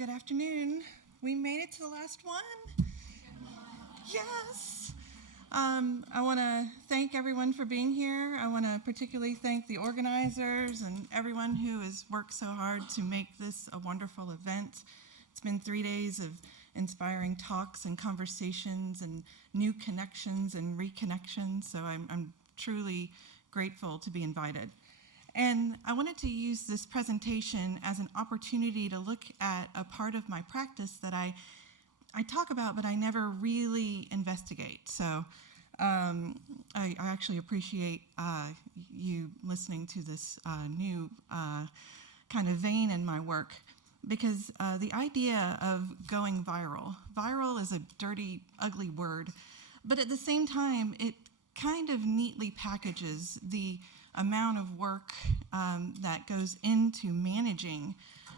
Good afternoon. We made it to the last one. Yes. I want to thank everyone for being here. I want to particularly thank the organizers and everyone who has worked so hard to make this a wonderful event. It's been 3 days of inspiring talks and conversations and new connections and reconnections, so I'm truly grateful to be invited. And I wanted to use this presentation as an opportunity to look at a part of my practice that I talk about, but I never really investigate. So I actually appreciate you listening to this new kind of vein in my work, because the idea of going viral is a dirty, ugly word, but at the same time, it kind of neatly packages the amount of work that goes into managing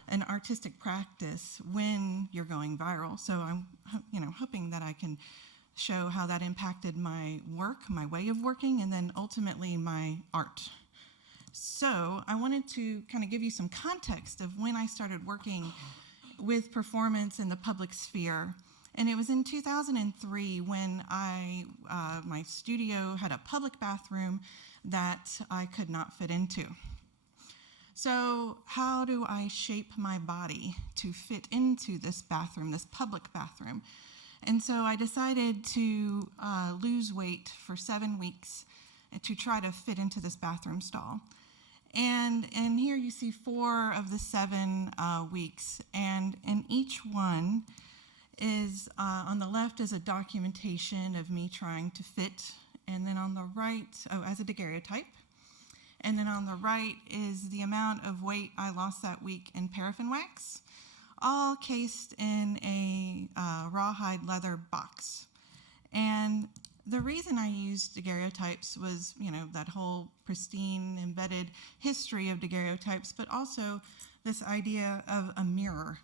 an artistic practice when you're going viral. So I'm, hoping that I can show how that impacted my work, my way of working, and then ultimately my art. So I wanted to kind of give you some context of when I started working with performance in the public sphere. And it was in 2003 when my studio had a public bathroom that I could not fit into. So how do I shape my body to fit into this bathroom, this public bathroom? And so I decided to lose weight for 7 weeks to try to fit into this bathroom stall. And here you see 4 of the 7 weeks, and in each one is, on the left is a documentation of me trying to fit, and then on the right, as a daguerreotype, and then on the right is the amount of weight I lost that week in paraffin wax, all cased in a rawhide leather box. And the reason I used daguerreotypes was, that whole pristine, embedded history of daguerreotypes, but also this idea of a mirror.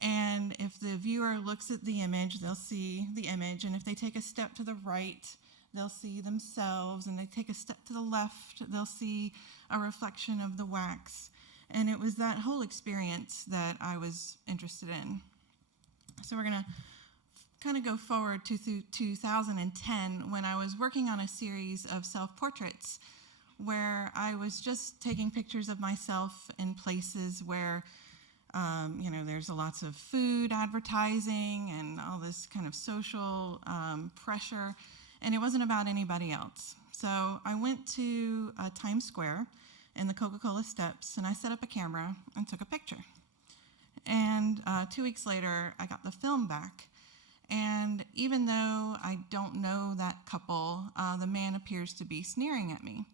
And if the viewer looks at the image, they'll see the image, and if they take a step to the right, they'll see themselves, and they take a step to the left, they'll see a reflection of the wax. And it was that whole experience that I was interested in. So we're going to kind of go forward to 2010, when I was working on a series of self-portraits where I was just taking pictures of myself in places where there's lots of food advertising and all this kind of social pressure, and it wasn't about anybody else. So I went to Times Square in the Coca-Cola steps, and I set up a camera and took a picture. And 2 weeks later, I got the film back. And even though I don't know that couple, the man appears to be sneering at me.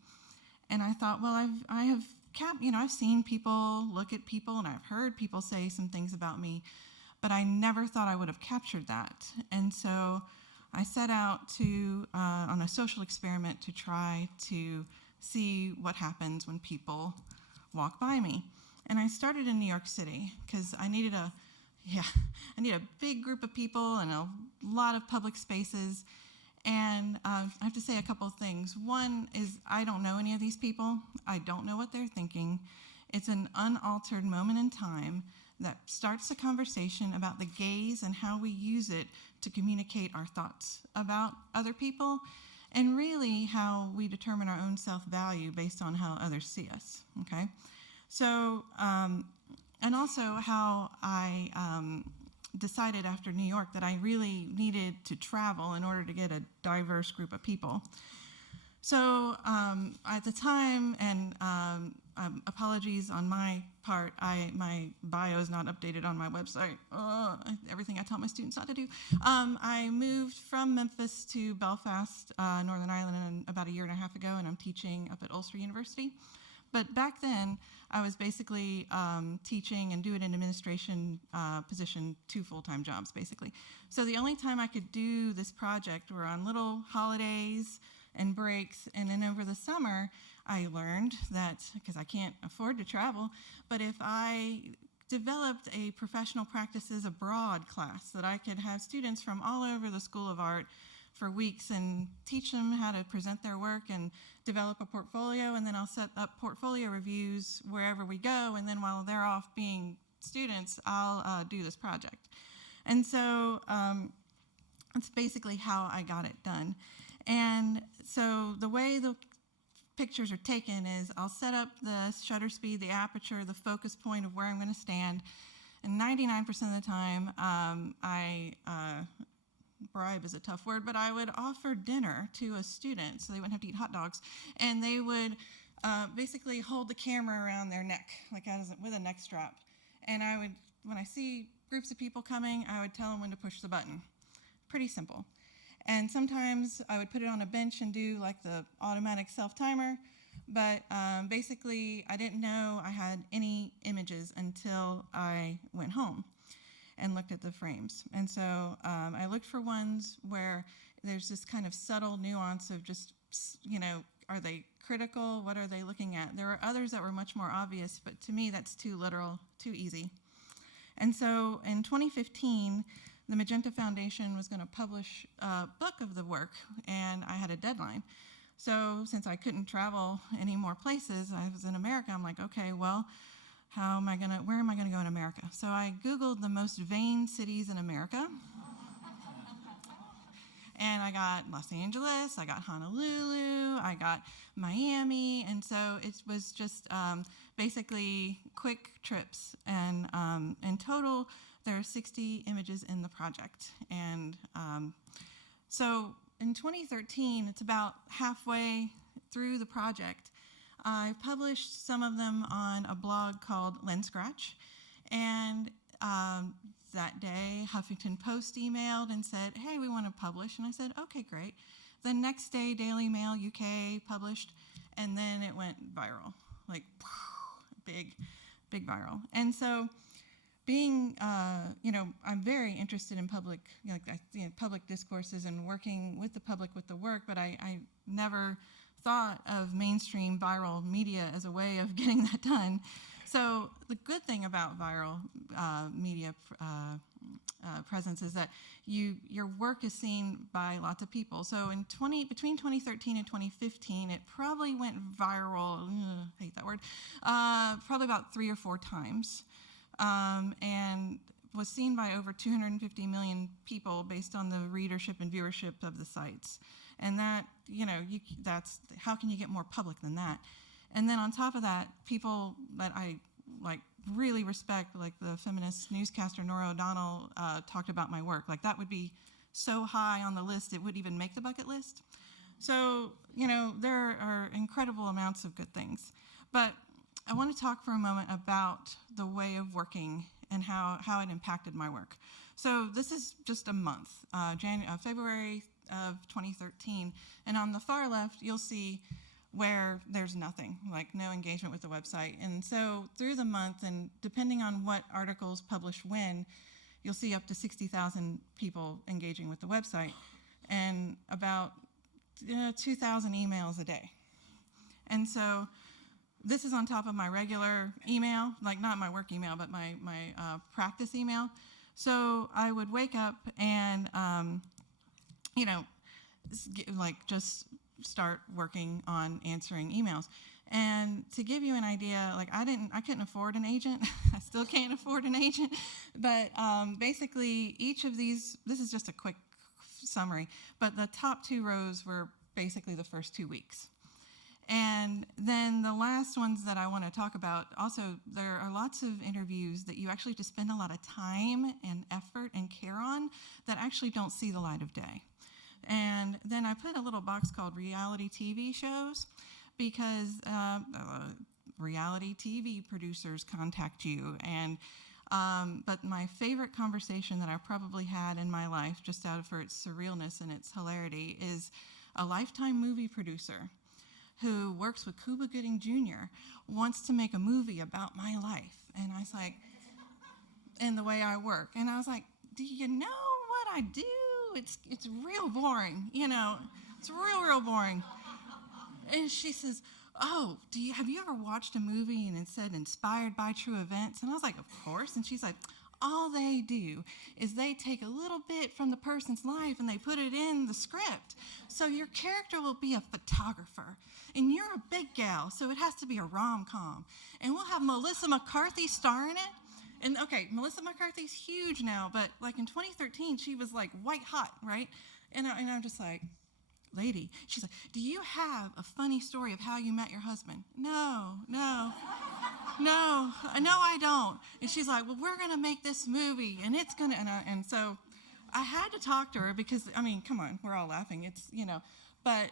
And I thought, well, I've seen people look at people, and I've heard people say some things about me, but I never thought I would have captured that. And so I set out to, on a social experiment, to try to see what happens when people walk by me. And I started in New York City because I needed a big group of people and a lot of public spaces. And I have to say a couple of things. One is I don't know any of these people. I don't know what they're thinking. It's an unaltered moment in time that starts a conversation about the gaze and how we use it to communicate our thoughts about other people, and really how we determine our own self-value based on how others see us, okay? So, and also how I decided after New York that I really needed to travel in order to get a diverse group of people. So at the time, and apologies on my part, my bio is not updated on my website. Everything I taught my students not to do. I moved from Memphis to Belfast, Northern Ireland, about a year and a half ago, and I'm teaching up at Ulster University. But back then, I was basically teaching and doing an administration position, 2 full-time jobs, basically. So the only time I could do this project were on little holidays and breaks, and then over the summer, I learned that, because I can't afford to travel, but if I developed a professional practices abroad class, that I could have students from all over the School of Art for weeks and teach them how to present their work and develop a portfolio, and then I'll set up portfolio reviews wherever we go, and then while they're off being students, I'll do this project. And so that's basically how I got it done. And so the way the pictures are taken is I'll set up the shutter speed, the aperture, the focus point of where I'm going to stand. And 99% of the time, bribe is a tough word, but I would offer dinner to a student so they wouldn't have to eat hot dogs. And they would basically hold the camera around their neck, like with a neck strap. And I would, when I see groups of people coming, I would tell them when to push the button. Pretty simple. And sometimes I would put it on a bench and do like the automatic self-timer, but basically I didn't know I had any images until I went home and looked at the frames. And so I looked for ones where there's this kind of subtle nuance of just, are they critical? What are they looking at? There were others that were much more obvious, but to me that's too literal, too easy. And so in 2015, the Magenta Foundation was going to publish a book of the work, and I had a deadline. So since I couldn't travel any more places, I was in America, I'm like, okay, well, where am I going to go in America? So I Googled the most vain cities in America. And I got Los Angeles, I got Honolulu, I got Miami, and so it was just basically quick trips. And in total, there are 60 images in the project. And so in 2013, it's about halfway through the project, I published some of them on a blog called Lens Scratch. And that day, Huffington Post emailed and said, hey, we want to publish. And I said, okay, great. The next day, Daily Mail UK published, and then it went viral, like big viral. And so being, I'm very interested in public, public discourses and working with the public with the work, but I never thought of mainstream viral media as a way of getting that done. So the good thing about viral media presence is that your work is seen by lots of people. So between 2013 and 2015, it probably went viral, I hate that word, probably about 3 or 4 times, and was seen by over 250 million people based on the readership and viewership of the sites. And that, that's, how can you get more public than that? And then on top of that, people that I really respect, like the feminist newscaster Nora O'Donnell talked about my work. Like that would be so high on the list, it would even make the bucket list. So, there are incredible amounts of good things. But I want to talk for a moment about the way of working and how it impacted my work. So this is just a month, February of 2013. And on the far left, you'll see where there's nothing, like no engagement with the website. And so through the month, and depending on what articles publish when, you'll see up to 60,000 people engaging with the website and about 2,000 emails a day. And so this is on top of my regular email, like not my work email, but my practice email. So I would wake up and, just start working on answering emails. And to give you an idea, I couldn't afford an agent. I still can't afford an agent. But basically, each of these, this is just a quick summary, but the top 2 rows were basically the first 2 weeks. And then the last ones that I want to talk about, also, there are lots of interviews that you actually have to spend a lot of time and effort and care on that actually don't see the light of day. And then I put a little box called reality TV shows because reality TV producers contact you. And but my favorite conversation that I've probably had in my life, just out of for its surrealness and its hilarity, is a Lifetime movie producer who works with Cuba Gooding Jr., wants to make a movie about my life. And I was like, and the way I work. And I was like, do you know what I do? It's real boring, it's real boring. And she says, oh, have you ever watched a movie and it said inspired by true events? And I was like, of course. And she's like, all they do is they take a little bit from the person's life and they put it in the script. So your character will be a photographer and you're a big gal, so it has to be a rom-com. And we'll have Melissa McCarthy star in it. And okay, Melissa McCarthy's huge now, but like in 2013, she was like white hot, right? And I'm just like, lady, she's like, do you have a funny story of how you met your husband? No, I don't. And she's like, well, we're going to make this movie, and it's going to, and so I had to talk to her because, I mean, come on, we're all laughing. It's, but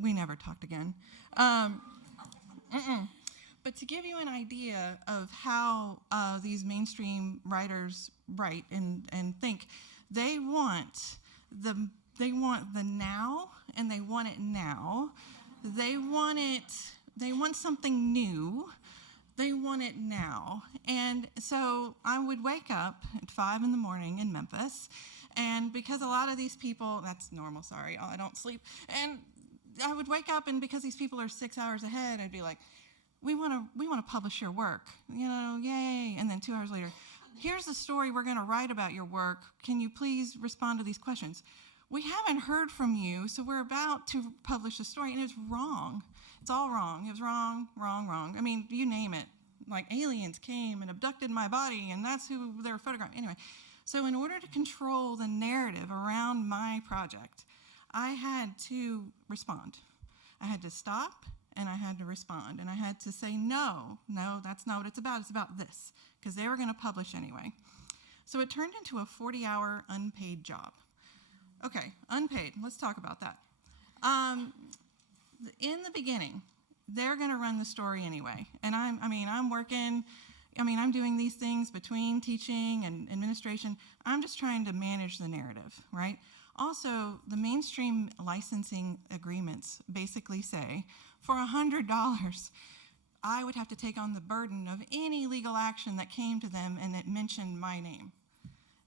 we never talked again. But to give you an idea of how these mainstream writers write and think, they want the now, and they want it now. They want something new. They want it now. And so I would wake up at 5 in the morning in Memphis, and because a lot of these people, that's normal, sorry, I don't sleep, and I would wake up, and because these people are 6 hours ahead, I'd be like, we want to publish your work, yay. And then 2 hours later, here's the story we're going to write about your work. Can you please respond to these questions? We haven't heard from you, so we're about to publish a story, and it's wrong. It's all wrong. It was wrong. I mean, you name it. Like aliens came and abducted my body, and that's who they were photographing. Anyway, so in order to control the narrative around my project, I had to respond. I had to stop, and I had to respond, and I had to say, no, that's not what it's about. It's about this, because they were going to publish anyway. So it turned into a 40-hour unpaid job. Okay, unpaid. Let's talk about that. In the beginning, they're going to run the story anyway, and I'm working. I'm doing these things between teaching and administration. I'm just trying to manage the narrative, right? Also, the mainstream licensing agreements basically say, for $100, I would have to take on the burden of any legal action that came to them and it mentioned my name.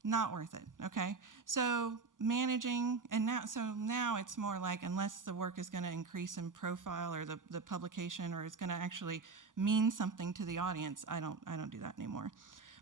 Not worth it, okay? So managing, and now it's more like, unless the work is going to increase in profile or the publication, or it's going to actually mean something to the audience, I don't do that anymore.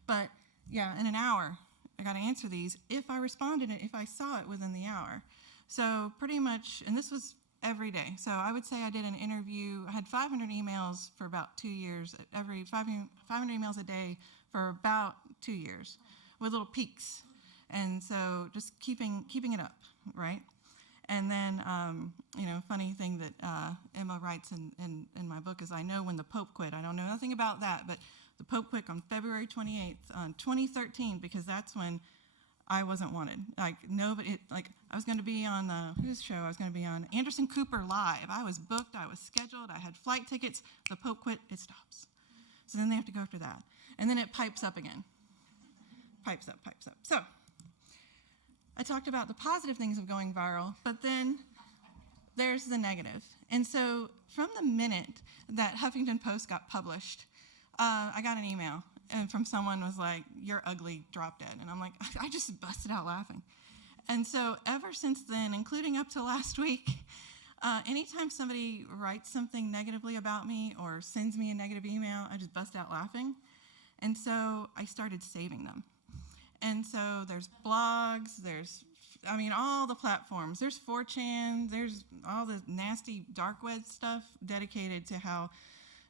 But yeah, in an hour, I got to answer these if I responded, if I saw it within the hour. So pretty much, and this was every day. So I would say I did an interview. I had 500 emails for about 2 years, 500 emails a day for about 2 years, with little peaks. And so just keeping it up, right? And then, funny thing that Emma writes in my book is, I know when the Pope quit. I don't know nothing about that, but the Pope quit on February 28th, 2013, because that's when I wasn't wanted. Like, nobody, I was going to be on, whose show? I was going to be on Anderson Cooper Live. I was booked, I was scheduled, I had flight tickets. The Pope quit, it stops. So then they have to go after that. And then it pipes up again. Pipes up. So I talked about the positive things of going viral, but then there's the negative. And so from the minute that Huffington Post got published, I got an email, and from someone was like, "You're ugly, drop dead." And I'm like, I just busted out laughing. And so ever since then, including up to last week, anytime somebody writes something negatively about me or sends me a negative email, I just bust out laughing. And so I started saving them. And so there's blogs, there's, all the platforms. There's 4chan, there's all the nasty dark web stuff dedicated to how,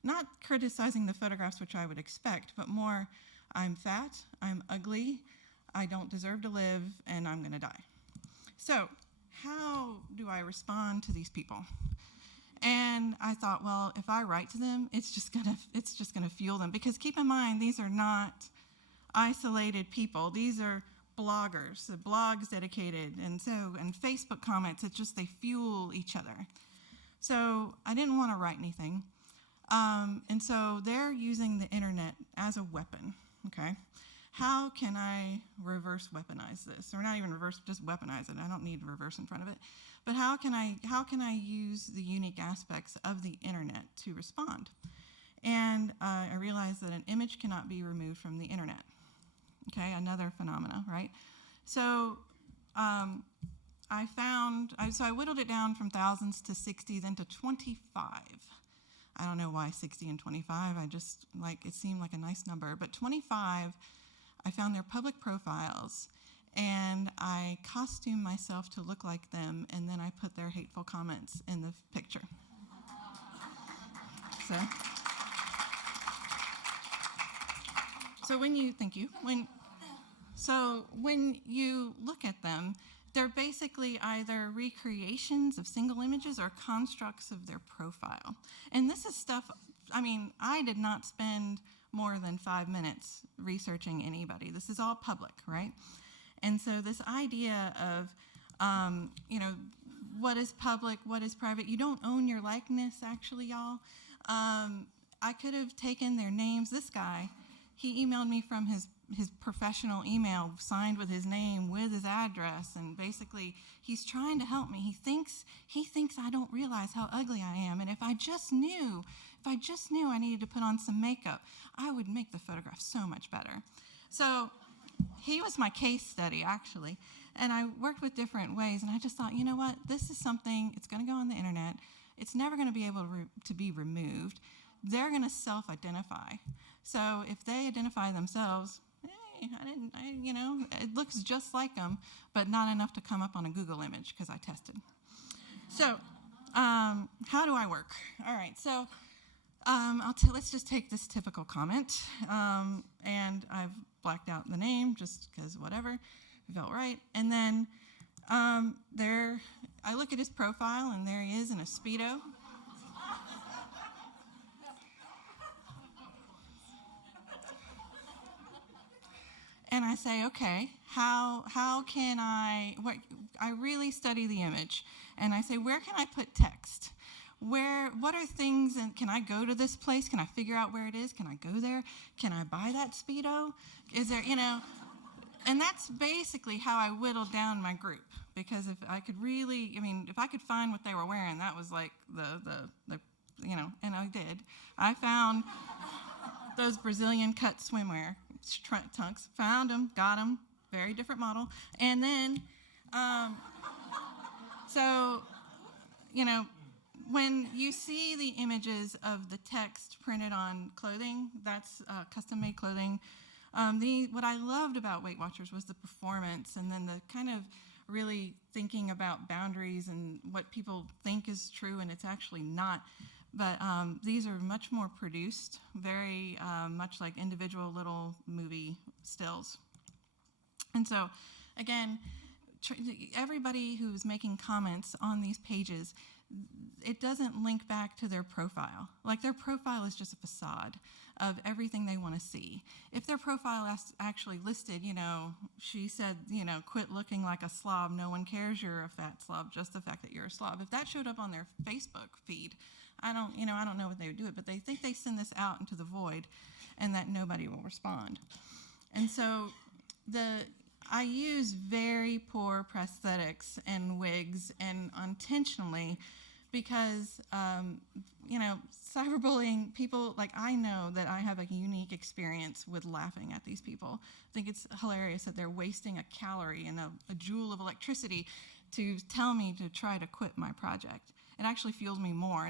not criticizing the photographs, which I would expect, but more, I'm fat, I'm ugly, I don't deserve to live, and I'm going to die. So how do I respond to these people? And I thought, well, if I write to them, it's just gonna fuel them. Because keep in mind, these are not isolated people. These are bloggers, the blogs dedicated, and Facebook comments. It's just they fuel each other. So I didn't want to write anything. And so they're using the internet as a weapon, okay? How can I reverse weaponize this? Or not even reverse, just weaponize it. I don't need reverse in front of it. But how can I use the unique aspects of the internet to respond? And I realized that an image cannot be removed from the internet. Okay, another phenomena, right? So I whittled it down from thousands to 60, then to 25. I don't know why 60 and 25. It seemed like a nice number. But 25, I found their public profiles, and I costumed myself to look like them, and then I put their hateful comments in the picture. Thank you. When you look at them, they're basically either recreations of single images or constructs of their profile. And this is stuff, I did not spend more than 5 minutes researching anybody. This is all public, right? And so this idea of, what is public, what is private, you don't own your likeness, actually, y'all. I could have taken their names. This guy, he emailed me from his professional email, signed with his name, with his address, and basically he's trying to help me. He thinks I don't realize how ugly I am, and if I just knew I needed to put on some makeup, I would make the photograph so much better. So he was my case study, actually, and I worked with different ways, and I just thought, you know what, this is something, it's going to go on the internet, it's never going to be able to be removed. They're going to self-identify. So if they identify themselves, hey, it looks just like them, but not enough to come up on a Google image because I tested. So how do I work? All right, so let's just take this typical comment, and I've blacked out the name just because whatever, it felt right. And then I look at his profile, and there he is in a Speedo. And I say, okay, how can I really study the image. And I say, where can I put text? What are things, and can I go to this place? Can I figure out where it is? Can I go there? Can I buy that Speedo? Is there, and that's basically how I whittled down my group. Because if I could really, if I could find what they were wearing, that was like and I did. I found those Brazilian cut swimwear trunks, found them, got them, very different model. And then, when you see the images of the text printed on clothing, that's custom-made clothing. What I loved about Weight Watchers was the performance, and then the kind of really thinking about boundaries and what people think is true and it's actually not. But these are much more produced, very much like individual little movie stills. And so, again, everybody who's making comments on these pages, it doesn't link back to their profile. Like, their profile is just a facade of everything they want to see. If their profile actually listed, she said, quit looking like a slob, no one cares you're a fat slob, just the fact that you're a slob. If that showed up on their Facebook feed, I don't know what they would do it, but they think they send this out into the void and that nobody will respond. And so I use very poor prosthetics and wigs, and intentionally, because cyberbullying, people, I know that I have a unique experience with laughing at these people. I think it's hilarious that they're wasting a calorie and a joule of electricity to tell me to try to quit my project. It actually fuels me more.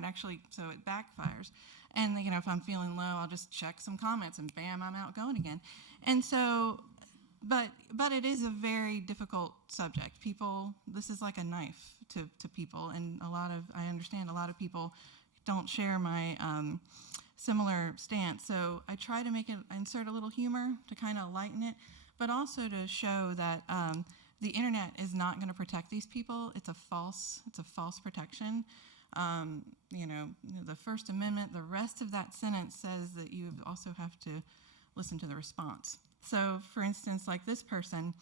So it backfires. And if I'm feeling low, I'll just check some comments, and bam, I'm out going again. And so, but it is a very difficult subject. People, this is like a knife to people, and I understand a lot of people don't share my similar stance. So I try to insert a little humor to kind of lighten it, but also to show that the internet is not going to protect these people. It's a false protection. The First Amendment, the rest of that sentence says that you also have to listen to the response. So, for instance, like this person,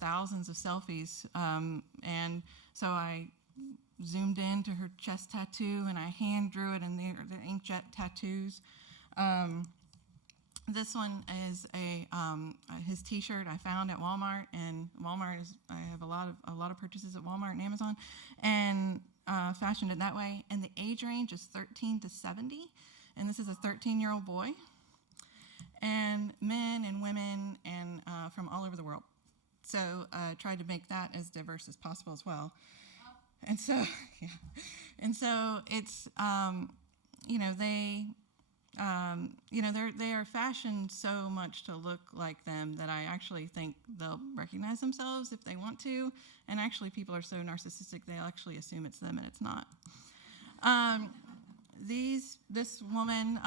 thousands of selfies, and so I zoomed into her chest tattoo, and I hand drew it, and they're inkjet tattoos. This one is his T-shirt I found at Walmart, and I have a lot of purchases at Walmart and Amazon, and fashioned it that way. And the age range is 13 to 70, and this is a 13-year-old boy, and men and women and from all over the world. So I tried to make that as diverse as possible as well. And so, yeah, and so it's they are fashioned so much to look like them that I actually think they'll recognize themselves if they want to. And actually, people are so narcissistic, they'll actually assume it's them, and it's not. This woman,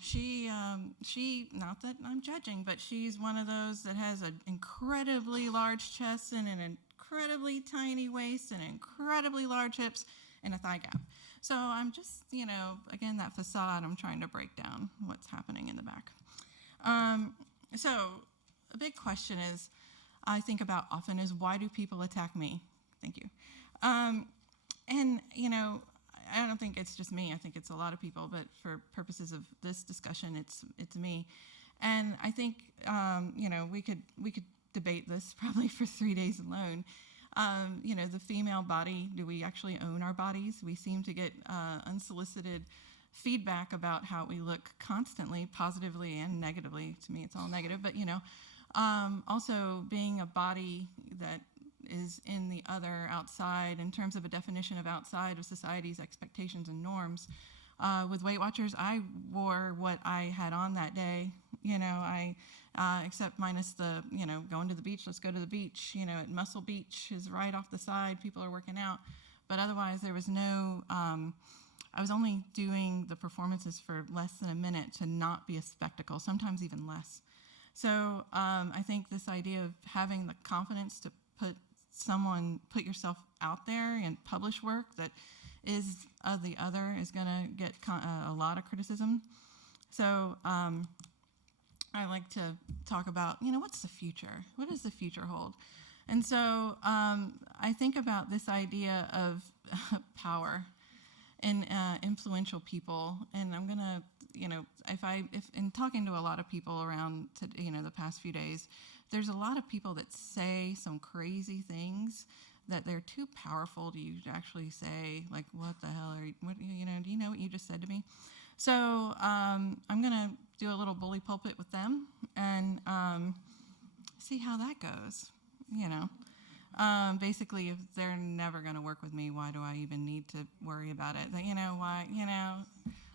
She, not that I'm judging, but she's one of those that has an incredibly large chest and an incredibly tiny waist and incredibly large hips and a thigh gap. So I'm just, again, that facade, I'm trying to break down what's happening in the back. So a big question is, I think about often is, why do people attack me? Thank you. I don't think it's just me. I think it's a lot of people, but for purposes of this discussion, it's me. And I think we could debate this probably for 3 days alone. The female body, do we actually own our bodies? We seem to get unsolicited feedback about how we look constantly, positively and negatively. To me, it's all negative, but also being a body that is in the other, outside, in terms of a definition of outside of society's expectations and norms. With Weight Watchers, I wore what I had on that day, except minus the, going to the beach, let's go to the beach, at Muscle Beach is right off the side, people are working out. But otherwise, there was no, I was only doing the performances for less than a minute to not be a spectacle, sometimes even less. So I think this idea of having the confidence to put yourself out there and publish work that is of the other is going to get a lot of criticism. So I like to talk about, what's the future? What does the future hold? And so I think about this idea of power and influential people, and I'm going to, if in talking to a lot of people around, the past few days, there's a lot of people that say some crazy things that they're too powerful to you to actually say, like, what the hell are you, do you know what you just said to me? So I'm going to do a little bully pulpit with them and see how that goes, Basically, if they're never going to work with me, why do I even need to worry about it? Why,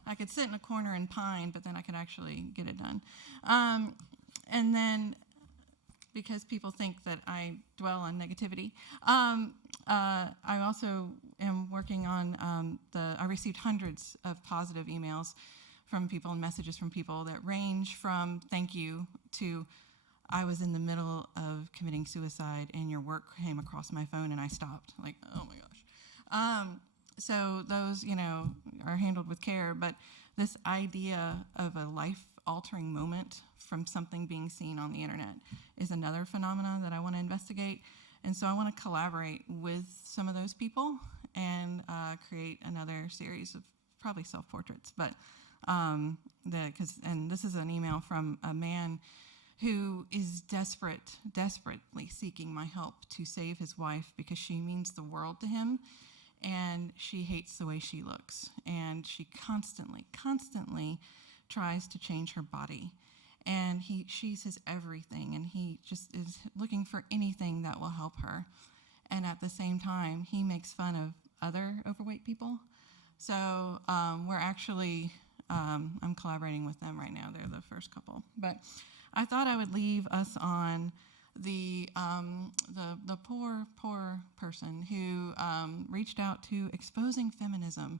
I could sit in a corner and pine, but then I could actually get it done. And then, because people think that I dwell on negativity, I also am working on I received hundreds of positive emails from people and messages from people that range from thank you to I was in the middle of committing suicide and your work came across my phone and I stopped. Like, oh my gosh. So those, are handled with care, but this idea of a life-altering moment from something being seen on the internet is another phenomenon that I want to investigate. And so I want to collaborate with some of those people and create another series of probably self-portraits. But and this is an email from a man who is desperately seeking my help to save his wife because she means the world to him, and she hates the way she looks, and she constantly tries to change her body, and she's his everything, and he just is looking for anything that will help her, and at the same time, he makes fun of other overweight people. So we're actually, I'm collaborating with them right now. They're the first couple, but I thought I would leave us on the poor person who reached out to Exposing Feminism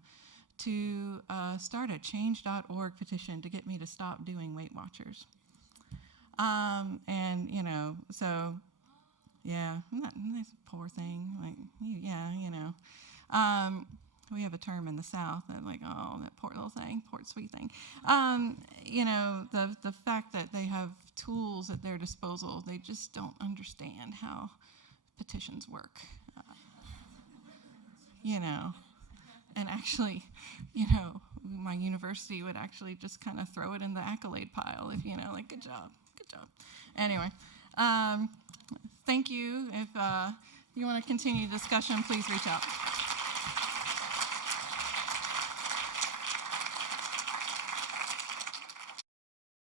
to start a change.org petition to get me to stop doing Weight Watchers. So, yeah, that's a poor thing. Like, we have a term in the South that, like, oh, that poor little thing, poor sweet thing. The fact that they have tools at their disposal, they just don't understand how petitions work. And actually, my university would actually just kind of throw it in the accolade pile if, like, good job. Anyway, thank you. If you want to continue the discussion, please reach out.